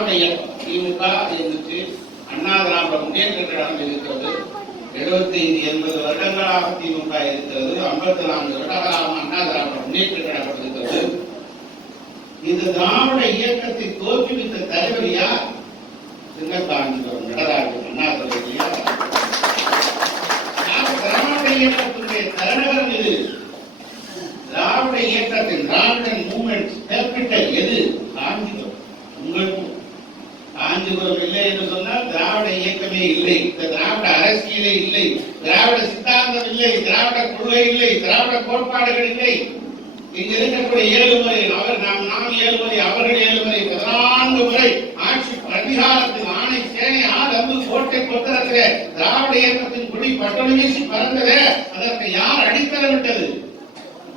திராவிட இயக்கம் திமுக இருந்துச்சு அண்ணா திராவிட முன்னேற்ற கழகம் இருக்கிறது எழுபத்தைந்து எண்பது வருடங்களாக திமுக இருக்கிறது ஐம்பத்தி நான்கு வருடங்களாக அண்ணா திராவிட முன்னேற்ற கழகம் இருக்கிறது இந்த திராவிட இயக்கத்தை தோற்றுவித்த தலைவர் யார்? சிங்கக்காஞ்சிபுரம் நடராஜன் அண்ணா தலைவர் திராவிட இயக்கம் காஞ்சிபுரம் இல்லை என்று சொன்னால் திராவிட இயக்கமே இல்லை. இந்த திராவிட அரசியலே இல்லை. திராவிட சித்தாந்தம் இல்லை. திராவிட கொள்கை இல்லை. திராவிட கோட்பாடுகள் இல்லை. இங்க இருக்கக்கூடிய ஏழு முறை அவர் நாம் நாம் ஏழு முறை அவர்கள் ஏழு முறை பதினான்கு முறை ஆட்சி அதிகாரத்தின் ஆணை சேனை ஆள் அம்பு கோட்டை கொத்தரத்திலே திராவிட இயக்கத்தின் குடி பட்டணி வீசி பறந்ததே. அதற்கு யார் அடித்தளமிட்டது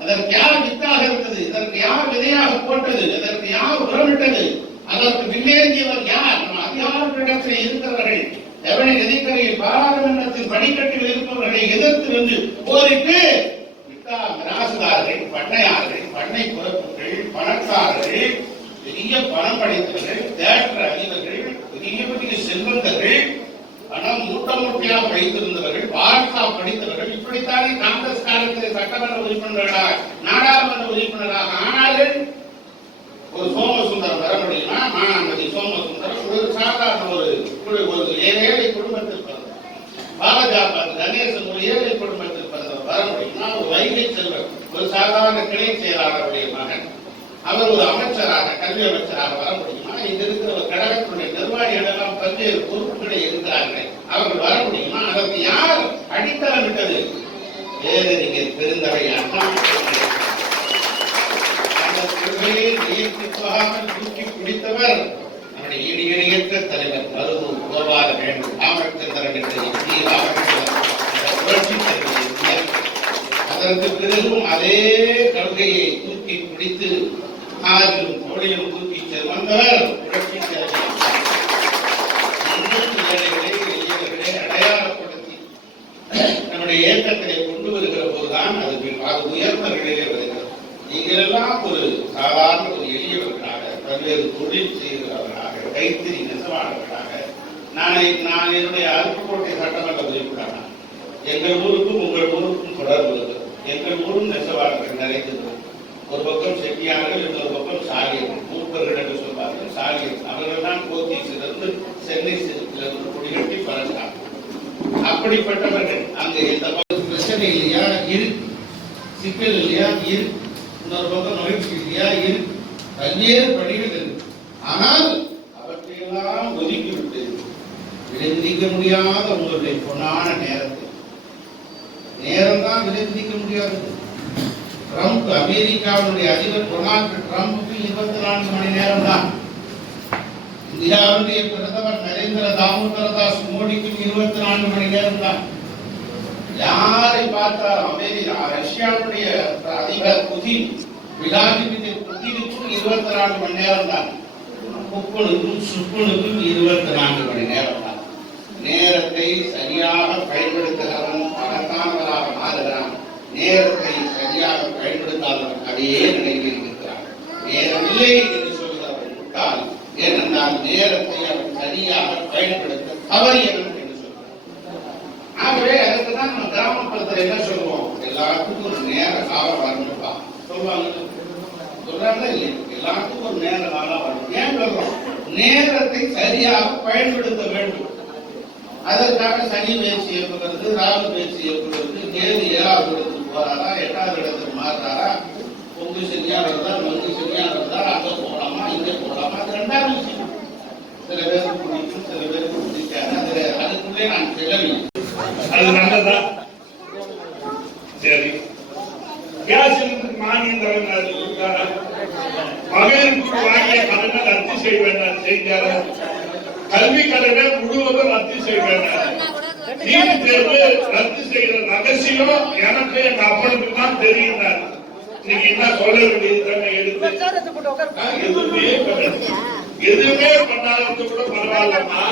அதற்கு யார் வித்தாக இருந்தது? இதற்கு யார் விதையாக போட்டது? அதற்கு யார் உரமிட்டது? அதற்கு வில்லேந்தியவர் யார்? நம்ம இருக்கிறவர்கள் எவனை எதிர்க்கரையில் பாராளுமன்றத்தில் படிக்கட்டில் இருப்பவர்களை எதிர்த்து வந்து போரிட்டு விட்டா பண்ணையார்கள் பண்ணை பொறுப்புகள் பணக்காரர்கள் பெரிய பணம் படைத்தவர்கள் தேட்டர் அதிபர்கள் பெரிய பெரிய செல்வந்தர்கள் பணம் மூட்டை மூட்டையாக படித்திருந்தவர்கள் வார்த்தா படித்தவர்கள் இப்படித்தானே காங்கிரஸ் காலத்தில் சட்டமன்ற உறுப்பினர்களாக நாடாளுமன்ற உறுப்பினராக ஆனார்கள் ஒரு சோமசுந்தரம் வர முடியுமா மானாமதி சோமசுந்தரம் ஒரு சாதாரண ஒரு ஒரு- ஒரு ஏழை குடும்பத்தில் பிறந்தவர் பாலஜாபாத் கணேசன் ஒரு ஏழை குடும்பத்தில் பிறந்தவர் வர முடியுமா ஒரு வைகை செல்வர் ஒரு சாதாரண கிளை செயலாளருடைய மகன். அவர் ஒரு அமைச்சராக கல்வி அமைச்சராக வர முடியுமா? இங்க இருக்கிற ஒரு கழகத்தினுடைய நிர்வாகிகள் எல்லாம் பல்வேறு பொறுப்புகளை இருக்கிறார்கள் அவர்கள் வர முடியுமா? அதற்கு யார் அடித்தளமிட்டது பேரறிஞர் பெருந்தகை அண்ணா அந்த கொள்கையை தூக்கி பிடித்தவர் நம்முடைய ஈடு இணையற்ற தலைவர் மருது கோபால வேண்டும் ராமச்சந்திரன் என்ற புரட்சி அதற்கு பிறகும் அதே கொள்கையை தூக்கி பிடித்து ஆறிலும் தோளிலும் தூக்கி வந்தவர் புரட்சி அடையாளப்படுத்தி நம்முடைய இயக்கத்திலே கொண்டு வருகிற போதுதான் அது மிக- அது உயர்ந்த நிலையிலே வருகிறது நீங்கள் ஒரு சாதாரண ஒரு எளியவர்களாக பல்வேறு தொழில் செய்கிறவர்களாக கைத்தறி நெசவாளர்களாக நான் நான் என்னுடைய அருப்புக்கோட்டை சட்டமன்ற உறுப்பினரான எங்கள் ஊருக்கும் உங்கள் ஊருக்கும் தொடர்பு இருக்கிறது எங்கள் ஊரும் நெசவாளர்கள் நிறைந்தது ஒரு பக்கம் செட்டியார்கள் இன்னொரு பக்கம் சாலியர்கள். மூப்பர்கள் என்று சொல்வார்கள். சாலியர் அவர்கள் தான் போத்தீசிலிருந்து சென்னை சிறுத்திலிருந்து குடிகட்டி பறந்தார்கள் அப்படிப்பட்டவர்கள் அங்க இந்த பிரச்சனை இல்லையா? இருக்கு சிக்கல் இல்லையா? இருக்கு இன்னொரு பக்கம் மகிழ்ச்சி இல்லையா? இருக்கு பல்வேறு படிகள் இருக்கு. ஆனால் அவற்றையெல்லாம் ஒதுக்கிவிட்டு விளைவிக்க முடியாத உங்களுடைய பொன்னான நேரத்தை தான் விலை விளைவிக்க முடியாது. ட்ரம்ப் அமெரிக்காவுடைய அதிபர் டொனால்டு ட்ரம்ப்புக்கு இருபத்தி நான்கு மணி நேரம் தான் இந்தியாவுடைய பிரதமர் நரேந்திர தாமோதர தாஸ் மோடிக்கும் இருபத்தி நான்கு மணி நேரம் தான் யாரை பார்த்தாலும் அமெரிக்கா ரஷ்யாவுடைய அதிபர் புதின் விளாடிமிர் புதினுக்கும் இருபத்தி நான்கு மணி நேரம் தான் குப்பனுக்கும் சுப்பனுக்கும் இருபத்தி நான்கு மணி நேரம் தான் நேரத்தை சரியாக பயன்படுத்துகிறார் நேரத்தை சரியாக பயன்படுத்தாதவன் அதையே நிலையில் இருக்கிறார். நேரம் இல்லை என்று சொல்கிறவன் முட்டாள் ஏனென்றால் நேரத்தை அவர் சரியாக பயன்படுத்த தவறியவன் என்று சொல்கிறான் ஆகவே அதுக்கு தான் நம்ம கிராமப்புறத்துல என்ன சொல்லுவோம்? எல்லாத்துக்கும் ஒரு நேர காலம் வரணும்பா. சொல்லுவாங்க. சொல்றாங்க இல்லையா? எல்லாத்துக்கும் ஒரு நேர காலம் வரணும். ஏன் சொல்றோம்? நேரத்தை சரியாக பயன்படுத்த வேண்டும். அதற்காக சனி பேச்சு ஏற்படுறது ராகு பேச்சு ஏற்படுறது கேது ஏழாவது போறாரா எட்டாவது இடத்துக்கு மாறுறாரா? பொங்கு சரியா வருதா மங்கு சரியா வருதா அங்க போகலாமா இங்க போகலாமா அது ரெண்டாவது விஷயம். சில பேருக்கு பிடிக்கும் சில பேருக்கு பிடிக்காது. அதுல அதுக்குள்ளே நான் செல்லவில்லை அது நல்லதா? சரி. கேஸ் சிலிண்டர் மானியம் தரவில்லை மகளிருக்கு வாங்கிய கடனை ரத்து செய்வேன் செய்தார்? கல்வி கடனை முழுவதும் ரத்து செய்வேன் நீட் தேர்வு ரத்து செய்யற ரகசியம் எனக்கு எங்க அப்பனுக்கு தான் தெரியும் நீங்க என்ன சொல்ல வேண்டியது தானே எடுத்து எதுவுமே பண்ணல. எதுவுமே பண்ணாதது கூட பரவாயில்லம்மா.